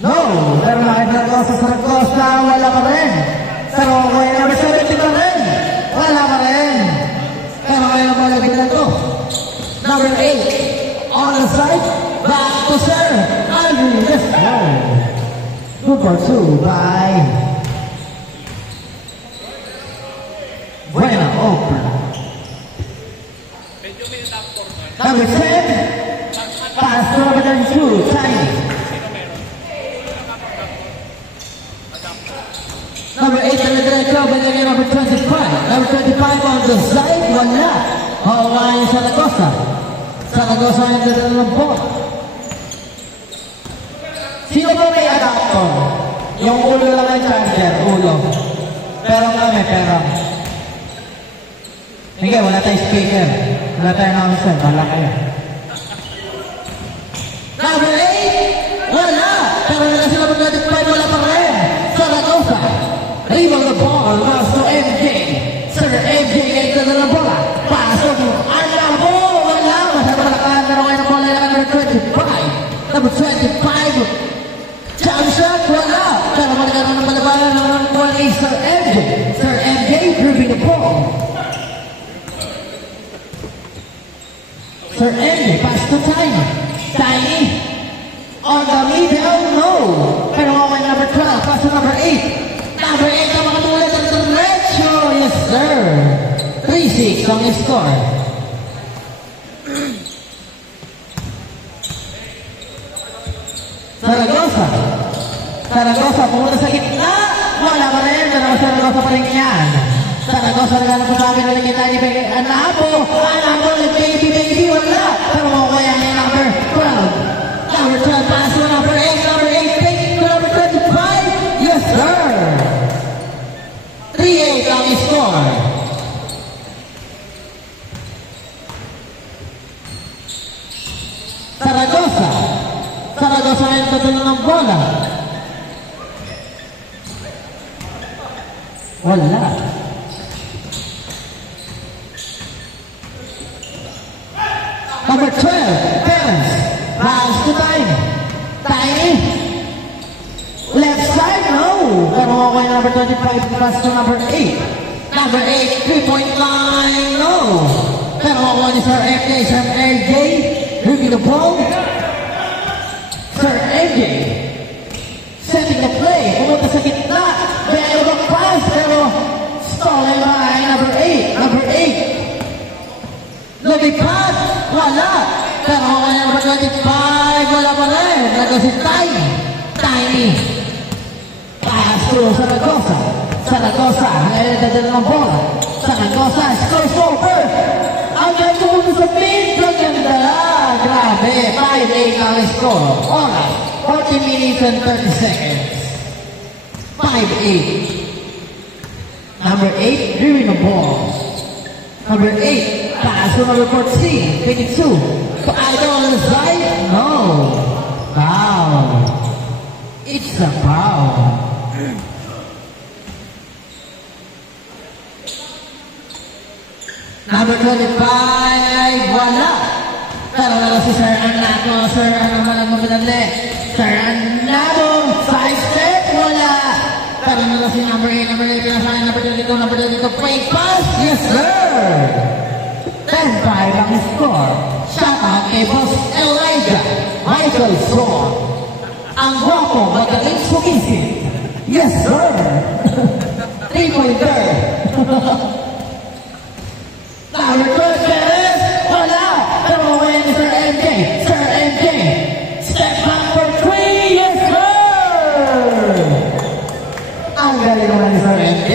No, pero nakita ko sa Saragossa, wala pa rin. Pero ngayon number 70 pa rin. Wala pa rin. Pero ngayon pa rin na to. Number 8, on the side, back to Sir Andrew. Let's go. Good for 2 by Buena Opera. Number 10, pass to number 32, Tiny. Number 8, number 25. Number 25 on the side, wala. Hawaii Saragossa. Saragossa yung dadala ng ball. Sino ba may adaptor? Yung ulo lang ang charger, ulo. Pero nga may pera. Sige, wala tayong speaker. Wala tayong announcer, wala kayo. Number 8, wala. Pero na sila mag-25, wala pa rin. Saragossa. Rebound the ball, pass to MJ. Sir MJ, ito na lang bola. Pasok mo. Alabo, wala. Masama nakakaan na rin ang bola ng number 25. Number 25. Jump shot, wala. Pero magkakaroon ng malabanan ng bola ni Sir MJ. Sir MJ, dribbling the ball. Sir MJ, pass to Tiny. Tiny. On the middle, no. Pero okay, number 12, pass to number 8. Number 8 ang makatulad ng diretso. Yes, sir. 3-6 ang score. Saragossa. Saragossa, pumunta sa gitna. Wala pa rin. Pero Saragossa pa rin yan. Saragossa nagana po sa akin na nakita ni Anabo. Anabo, baby, wala. Pero kaya niya number 12. Number 12, pass to number 8. Number 8, take to number 25. Yes, sir. 3-8 ang score. Saragossa. Saragossa na yung tatalo ng bola. Wala. Number 12, Terence. Pass to Tiny. Tiny. Left side, no. Pero okay, number 25, pass to number 8. Number 8, 3-point line, no. Pero okay ni Sir MJ, Sir MJ, moving the ball. Sir MJ, setting the play, pumunta sa gitna. May ibang pass, pero stolen by number 8. Number 8. Lumipad, wala. Pero okay, number 25, wala pa rin. Nago si Tiny. Tiny. Pass to Saragossa. Saragossa, ngayon dadala ng bola. Saragossa, scores over. Ang ganda mo sa pin, ganda. Grabe, 5-8 ang score. Oras, 40 minutes and 30 seconds. 5-8. Number 8, dribbling the ball. Number 8, pass to number 14, 22. To Idol on the side? No. Foul. It's a foul. Number 25, wala. Pero wala si Sir Anato. Sir, ano man ang mabinali? Sir Anato, side step, wala. Pero wala si number 8, number 8, pinasahin, number 22, number 22, play pass, yes sir! 10-5 ang score. Shout out kay Boss Elijah, Michael Straw. Ang guwapo, magaling sumisid. Yes sir! 3-pointer. Number 12, wala. Pero okay ni Sir MJ. Sir MJ, step back for 3, yes sir! Ang galing naman ni Sir MJ.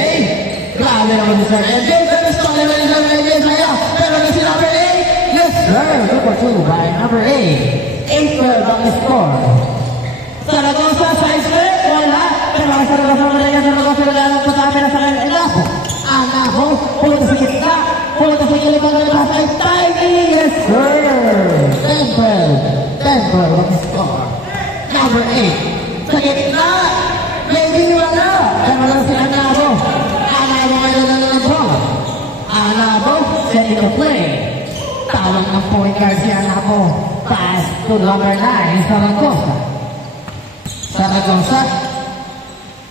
Grabe naman ni Sir MJ. Pero stolen naman ni Sir MJ sa'yo. Pero si number 8, yes sir! Good for 2 by number 8. 8-12 ang score. Saragossa, side step, wala. Pero ang Saragossa naman niya, Saragossa naglalang pa sa amin na sa kanya. Anaho. Anaho, pumunta sa gitna. Pumunta sa gilid ng nasa ay Tiny, yes sir! 10-12. 10-12 ang score. Number 8. Sa gitna, maybe wala. Pero lang si Anabo. Anabo ngayon na ng bola. Anabo, setting the play. Tawag ng point guard si Anabo. Pass to number 9, Saragossa. Zaragoza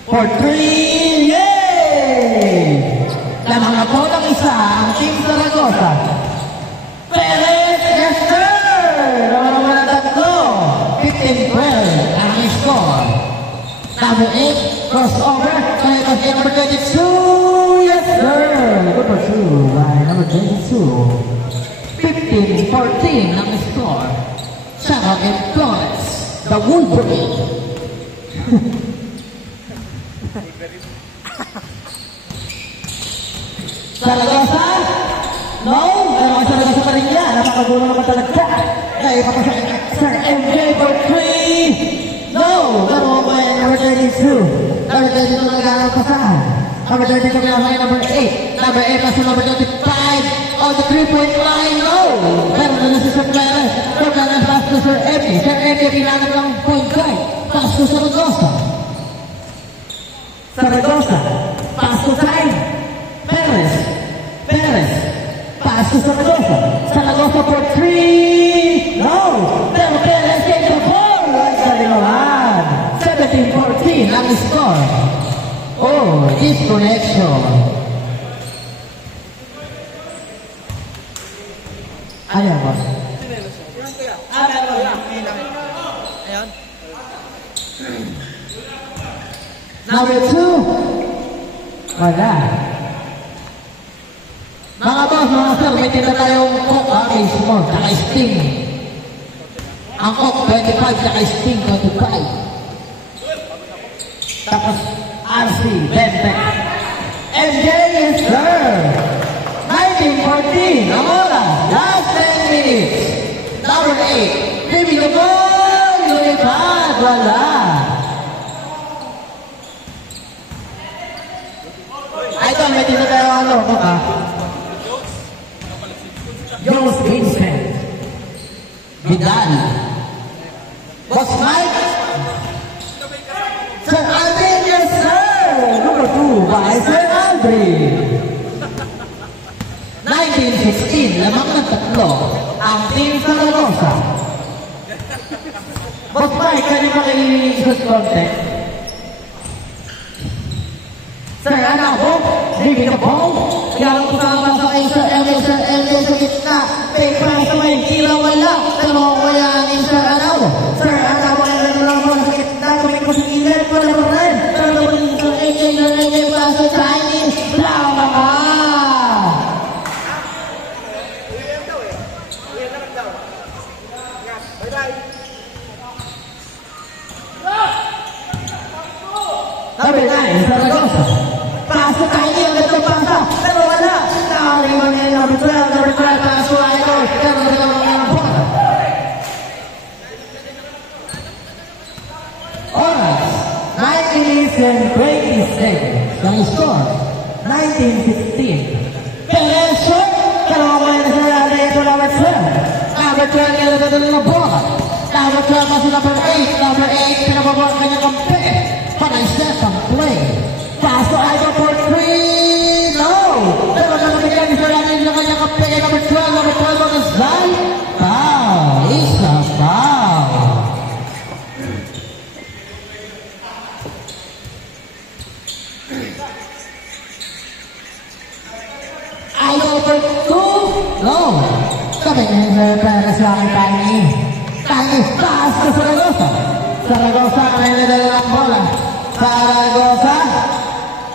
for 3. Yay! Lamang na po ng isa ang Team Zaragoza. Perez, yes sir! Naman na tatlo. 15-12 ang score. Number 8, crossover. Kaya kasi number 22. Yes sir! Good for 2 by number 22. 15-14 ang score. Sarah and Florence, the Wolverine. Zaragoza? No? Pero ang Zaragoza pa rin yan. Napakagulo naman talaga. Kaya ipapasok Sir MJ for 3. No! Pero by number 32. Number 32 talaga ang pasahan. Number 32 pinasakay number 8. Number 8 paso number 25. On the 3-point line, no! Pero na si Sir Perez. Sir Perez pass to Sir MJ. Sir MJ pinanap ng point guard. Pass to Zaragoza. Zaragoza. Pass to side. Perez. Perez. Pass to Zaragoza. Zaragoza for 3. No! Pero Perez takes the ball. Galing naman. 17-14 ang score. Oh, disconnection. Ayan, boss. Ayan. Number 2. Wala. Mga boss, mga sir, may tinda tayong Coke, Small, saka Sting. Ang Coke, 25, saka Sting, 25. Tapos, RC, 20. MJ, yes sir. 19-14, ang oras, last 10 minutes. Number 8, Bibi the ball, lumipad, wala. Ito, may tinda tayong ano, Coke, Jones Vincent Vidal Boss Mike Sir Aldrin, yes sir! Number 2 by Sir Aldrin. 19-16, lamang ng tatlo ang Team Zaragoza. Boss Mike, kanya pa kayo contact? Sir Anabo, Bibi the ball. Yang kasama sa kayo Sir Elio sa gitna. Paper sa may kila wala. Pero kaya ni Sir Anabo. Sir Anabo ay nalang mo sa gitna. Kumik ko sa gilid. Wala pa rin. Pero naman sa AJ wala sa tiny. Lao naman. Number 9, Zaragoza. Pasok tayo niya, ganito pasa. Pero wala. Nakaliman niya yung number 12, paso idol. Pero nagawang niya ng bola. Oras, 9 minutes and 20 seconds. Ang score, 19-16. Perez short. Pero mamaya na siya natin ito number 12. Number 12 niya nagawang ng bola. Number 12 paso number 8. Number 8, pinababa kanya kampe. Para second play. Paso idol for 3. No! Pero nakabigyan ni Sir Anin na kanya kape. Number 12 on the side. Foul. Isa foul. Idol for 2. No! Sabi niya Sir Perez sa aking Tiny. Tiny pass to Zaragoza. Zaragoza na nilala ng bola. Zaragoza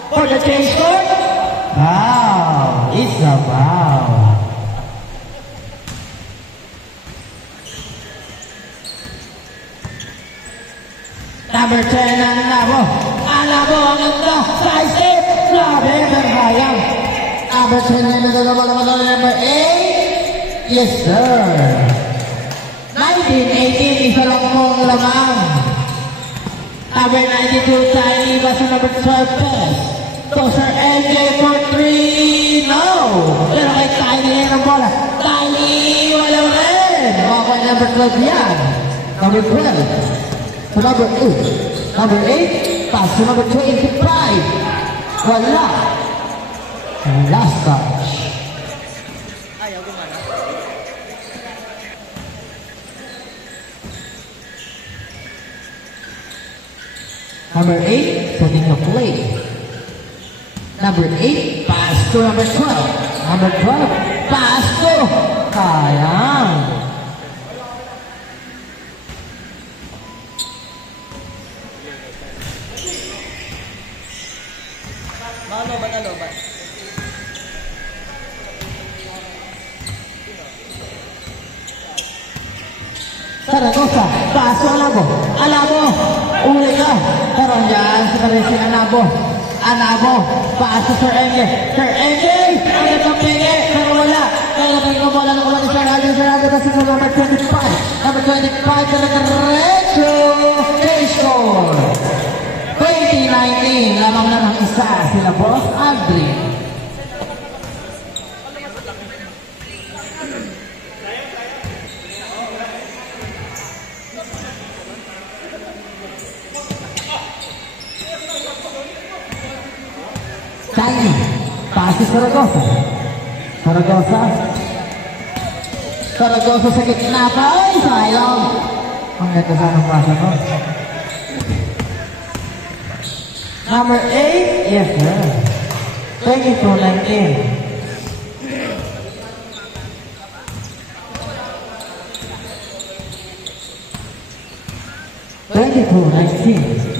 for the change court. Wow, it's a wow. Number 10 ang Anabo. Anabo ang ganda. Size 8. Grabe, berhayang. Number 10 na nagagawa naman ng number 8. Yes, sir. 19-18, isa lang mong lamang. Number 92, Tiny, basta number 12, Perez. To Sir MJ for 3, no! Pero kay Tiny yan ang bola. Tiny, wala rin! Okay, number 12 yan. Number 12. To number 8. Number 8, pass to number 25. Wala. Last touch. Ayaw gumana. Number 8, putting the play. Number 8, pass to number 12. Number 12, pass to. Sayang. Makaloban na loban. Saragosa, paso Alabo. Alabo, uli ka. Pero yan, sa si Alabo. Alabo, paso Sir Enge. Sir Enge, ang nagpapingi. Pero wala. Kaya natin ko bola ng kulang ni Sir Enge. Sir Enge, kasi mo number 25. Number 25, talaga-recho. K-score. 2019, lamang na ng isa. Sila Boss Aldrin. Tiny, passes Saragosa. Saragosa sa gitna pa. Ay, sayang. Ang ganda sana ng pasa mo. Number 8, yes sir. 22-19.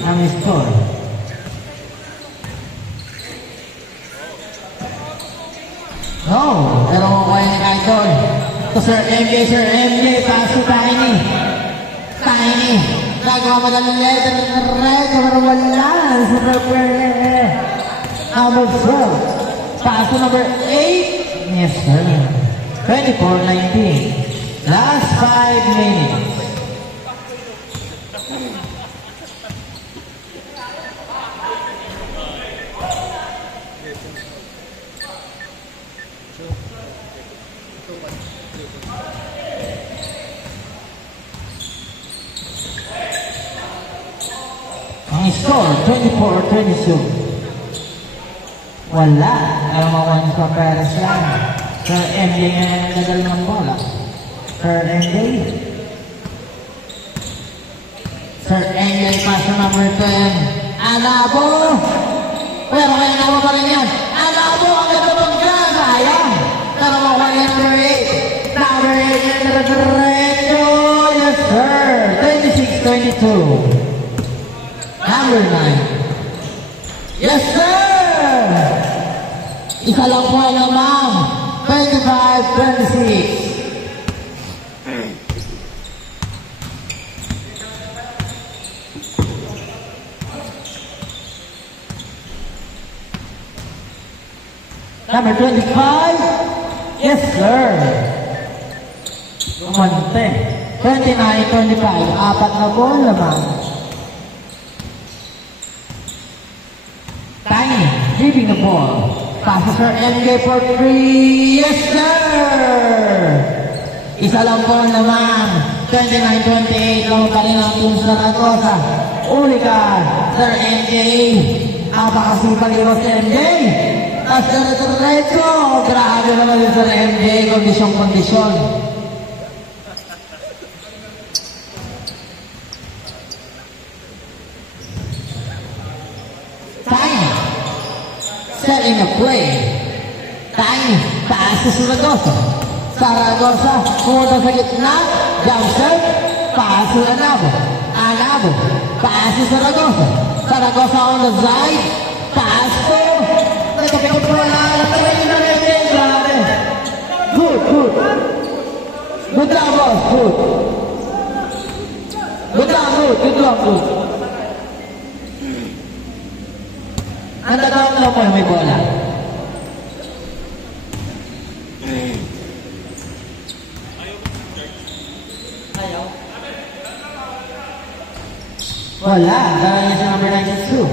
ang score. No, pero kaya ni Idol. To Sir MJ, pass to Tiny. Tiny, nagawa mo na ng letter na red, pero wala. Super fair. Number 12, pass to number 8. Yes, sir. 24-19. Last 5 minutes. Ang score, 24-22. Wala. Alam mo kung sa Perez lang. Sir MJ ngayon nadal ng bola. Sir MJ. Sir MJ pass to number 10. Alabo! Pero kaya nawa pa rin yan. Alabo! Ang ganda pagka! Sayang! Pero makuha niya number 8. Number 8 yan na diretso. Yes sir! 26-22. Number 9. Yes, sir! Isa lang po naman. 25-26. Number 25. Yes, sir. Umante. 29-25. Apat na po naman. Tiny, giving the ball. Passes Sir MJ for 3. Yes, sir! Isa lang po naman. 29-28. Lang pa rin ang team sa Saragosa. Uli ka, Sir MJ. Napakasipag ni Sir MJ. Tapos diretso. Grabe naman yung Sir MJ. Kondisyon. Setting a play. Tiny, pass to Saragosa. Saragosa, pumunta sa gitna. Jump shot, pass to Alabo. Alabo, pass to Saragosa. Saragosa on the side. Pass to. Nagkapikot po lang. Grabe. Good. Good job, boss. Good job. Ang tatawag lang po may bola. Ayaw. Wala. Dahil niya sa number 92.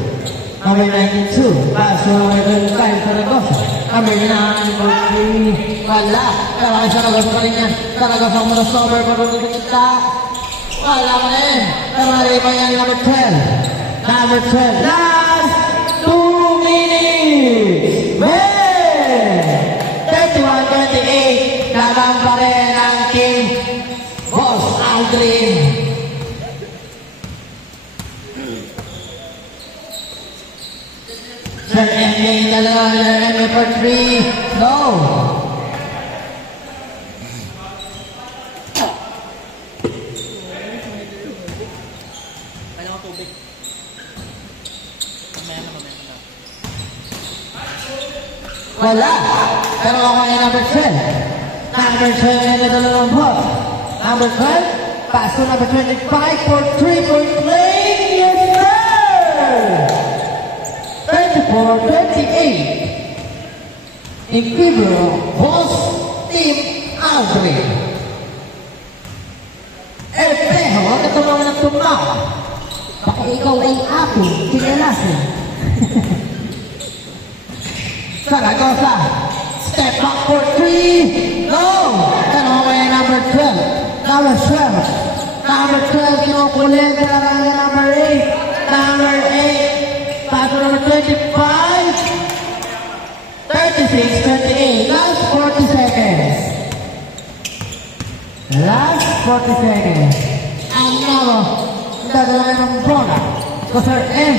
Number 92. Paso number 25. Saragosa. Number 9. Wala. Kaya Saragosa pa rin yan. Saragosa ang malas over. Marunong kita. Wala ka rin. Tamari pa yan. Number 12. Number 12. Last 2 minutes! Man! 31-28. Laban pa rin ang team Boss Aldrin. 3, no. Kailangan ko tubig. Mamaya na. Wala. Pero ako ay number 12. Number 12 na dalawang ball. Number 12, pass to number 25 for 3-point play. Yes, sir! 24-28. In favor of Boss Team Aldrin. Espejo, huwag ka tumawa ng tumawa. Baka ikaw ay aking kinalasin. Zaragoza, step back for 3. No! Tanong ay number 12. Number 12. Number 12, kinukulit. Talaga number 8. Number 8. Pass to number 25. 36-28. Last 40 seconds. Last 40 seconds. Ang nalo, dadala ng bola. Ko Sir M.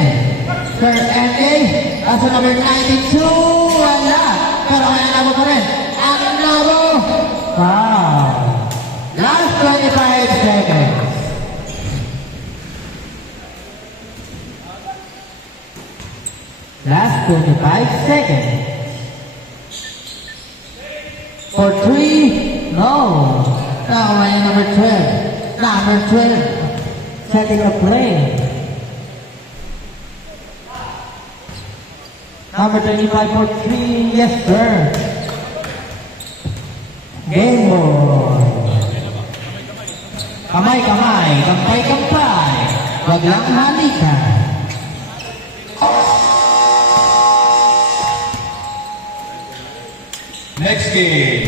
Sir M.A. Pass to number 92. Wala. Pero kaya nabo pa rin. Ang nalo. Wow. Last 25 seconds. Last 25 seconds. For 3, no. Now ay number 12. Number 12. Setting a play. Number 25 for 3. Yes, sir. Game on. Kamay-kamay. Kampay-kampay. Wag lang halikan. Next game.